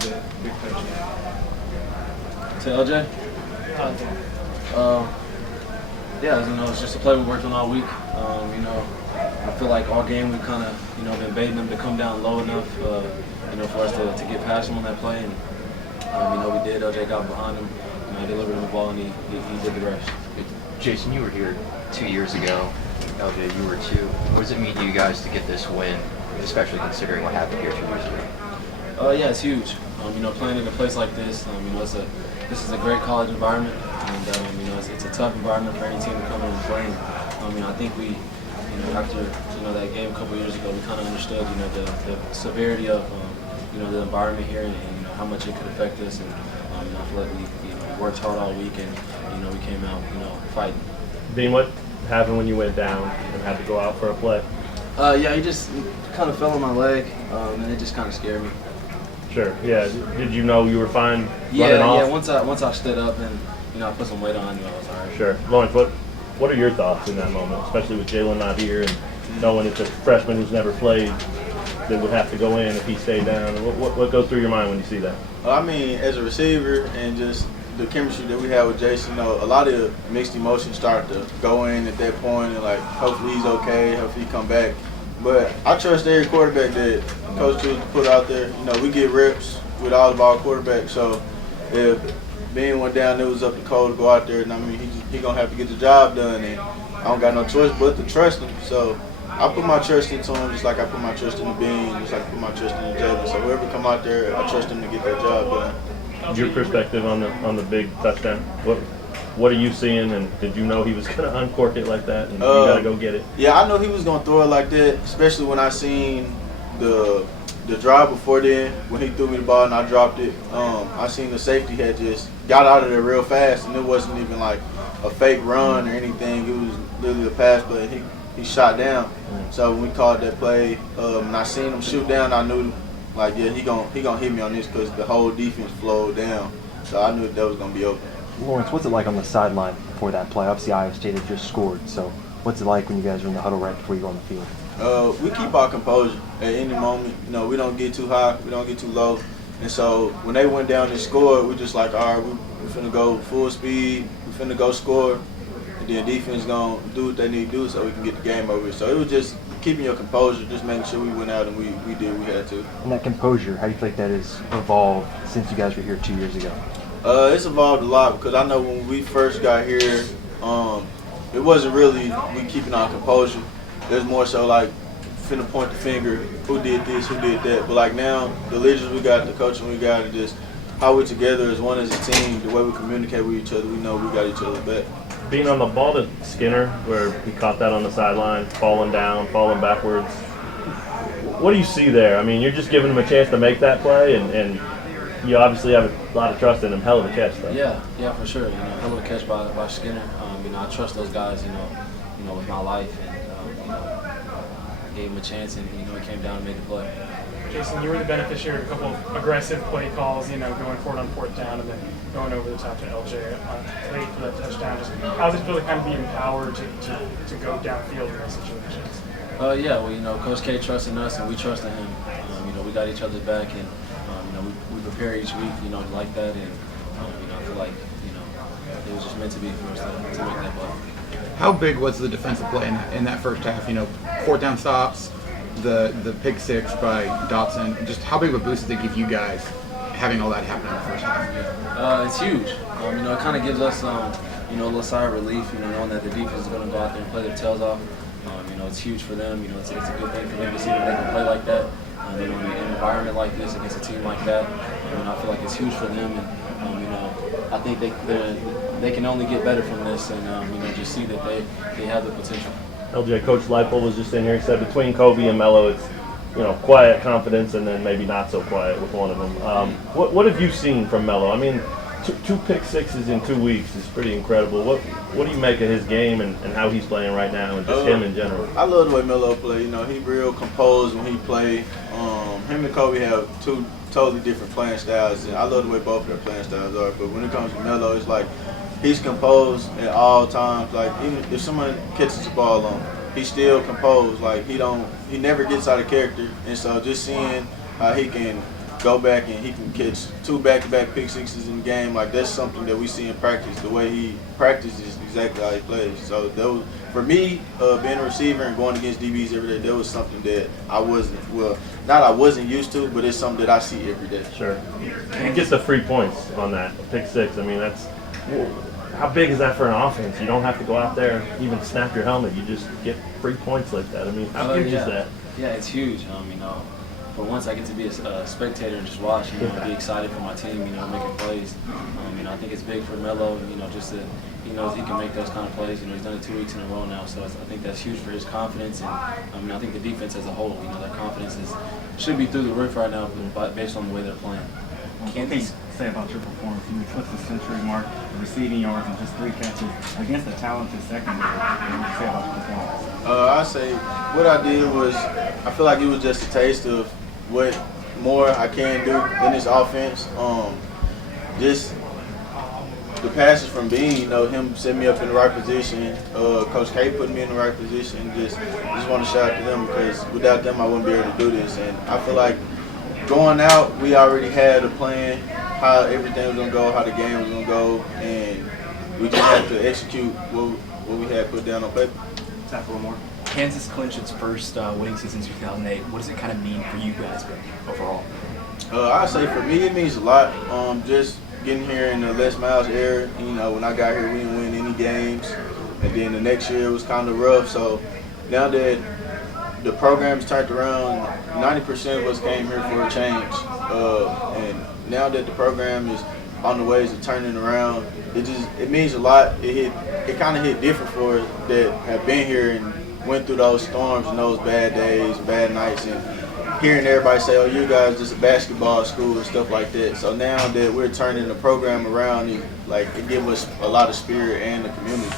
the big touchdown? To LJ? Yeah, it's just a play we worked on all week. I feel like all game we kind of, been baiting them to come down low enough, for us to get past him on that play. And, we did. LJ got behind him, delivered him the ball, and he did the rest. Jason, you were here 2 years ago. LJ, you were too. What does it mean to you guys to get this win, especially considering what happened here 2 years ago? Yeah, it's huge. Playing in a place like this, this is a great college environment, and it's a tough environment for any team to come in and play. I think we, after that game a couple years ago, we kind of understood the severity of the environment here and how much it could affect us. And I feel like we worked hard all week, and we came out fighting. Dean, what happened when you went down and had to go out for a play? Yeah, he just kind of fell on my leg, and it just kind of scared me. Sure. Yeah. Did you know you were fine Yeah, running off? yeah. Once I stood up and I put some weight on, I was all right. Sure. Lawrence, what are your thoughts in that moment, especially with Jalen not here and knowing it's a freshman who's never played that would have to go in if he stayed down? What goes through your mind when you see that? I mean, as a receiver and just the chemistry that we have with Jason, a lot of mixed emotions start to go in at that point, and like hopefully he's okay, hopefully he come back. But I trust every quarterback that Coach Tools put out there. We get reps with all of our quarterbacks. So if Ben went down, it was up to Cole to go out there, and I mean he gonna have to get the job done, and I don't got no choice but to trust him. So I put my trust into him, just like I put my trust in the Ben, just like I put my trust in the Jalen. So whoever come out there, I trust him to get that job done. Your perspective on the big touchdown. What are you seeing, and did you know he was going to uncork it like that, and you got to go get it? Yeah, I know he was going to throw it like that, especially when I seen the drive before then, when he threw me the ball and I dropped it. I seen the safety had just got out of there real fast, and it wasn't even like a fake run or anything. It was literally a pass play, and he shot down. So when we called that play, and I seen him shoot down, I knew, like, yeah, he gonna hit me on this because the whole defense flowed down. So I knew that was going to be open. Lawrence, what's it like on the sideline before that play? Obviously, Iowa State had just scored, so what's it like when you guys are in the huddle right before you go on the field? We keep our composure at any moment. We don't get too high, we don't get too low. And so when they went down and scored, we're just like, all right, we're finna go full speed, we're finna go score, and then defense gonna do what they need to do so we can get the game over. So it was just keeping your composure, just making sure we went out and we did what we had to. And that composure, how do you feel like that has evolved since you guys were here 2 years ago? It's evolved a lot because I know when we first got here, it wasn't really we keeping our composure. It was more so like finna point the finger, who did this, who did that. But like now, the leaders we got, the coaching we got, and just how we're together as one as a team, the way we communicate with each other, we know we got each other back. Being on the ball to Skinner, where he caught that on the sideline, falling down, falling backwards, what do you see there? I mean, you're just giving him a chance to make that play, and you obviously have a lot of trust in him. Hell of a catch, though. Yeah, for sure. Hell of a catch by Skinner. I trust those guys, with my life, and I gave him a chance, and he came down and made the play. Jason, you were the beneficiary of a couple of aggressive play calls, going for it on fourth down and then going over the top to LJ late for that touchdown. Just how does it feel to kind of be empowered to go downfield in those situations? Yeah, well, Coach K trusting us, and we trusting him. We got each other's back, and we prepare each week, like that, and I feel like it was just meant to be for us to make that play. How big was the defensive play in that first half? Fourth down stops, the pick six by Dotson. Just how big of a boost did it give you guys having all that happen in the first half? It's huge. It kind of gives us a little sigh of relief, knowing that the defense is going to go out there and play their tails off. It's huge for them. It's a good thing for them to see that they can play like that. In an environment like this against a team like that, I feel like it's huge for them, and I think they can only get better from this, and just see that they have the potential. LJ, Coach Leipold was just in here. He said between Kobe and Melo, it's quiet confidence, and then maybe not so quiet with one of them. What have you seen from Melo? I mean, two pick sixes in 2 weeks is pretty incredible. What do you make of his game and how he's playing right now, and just him in general? I love the way Melo play. He real composed when he play. Him and Kobe have two totally different playing styles, and I love the way both of their playing styles are. But when it comes to Melo, it's like he's composed at all times. Like even if someone catches the ball on him, he's still composed. Like he never gets out of character. And so just seeing how he can go back and he can catch 2 back-to-back pick sixes in the game, like that's something that we see in practice. The way he practices exactly how he plays. So that was, for me, being a receiver and going against DBs every day, that was something that I wasn't used to, but it's something that I see every day. Sure. You get the free points on that pick six. I mean, how big is that for an offense? You don't have to go out there and even snap your helmet. You just get free points like that. I mean, how huge is that? Yeah, it's huge. For once I get to be a spectator and just watch, be excited for my team, making plays. I think it's big for Melo, just that he knows he can make those kind of plays. He's done it 2 weeks in a row now, so I think that's huge for his confidence. And I think the defense as a whole, their confidence should be through the roof right now, based on the way they're playing. Can't they say about your performance? You eclipsed the century mark, receiving yards, and just 3 catches against a talented secondary. What do you say about your performance? I say what I did was, I feel like it was just a taste of what more I can do in this offense. Just the passes from Bean, him setting me up in the right position, Coach K putting me in the right position. Just want to shout out to them, because without them I wouldn't be able to do this. And I feel like going out, we already had a plan, how everything was going to go, how the game was going to go, and we just had to execute what we had put down on paper. Time for one more. Kansas clinched its first winning season since 2008. What does it kind of mean for you guys overall? I say for me it means a lot. Just getting here in the Les Miles era, when I got here we didn't win any games, and then the next year it was kind of rough. So now that the program's turned around, 90% of us came here for a change, and now that the program is on the ways of turning around, it means a lot. It kind of hit different for us that have been here and went through those storms and those bad days, bad nights, and hearing everybody say, "Oh, you guys just a basketball school" and stuff like that. So now that we're turning the program around, it gives us a lot of spirit and the community.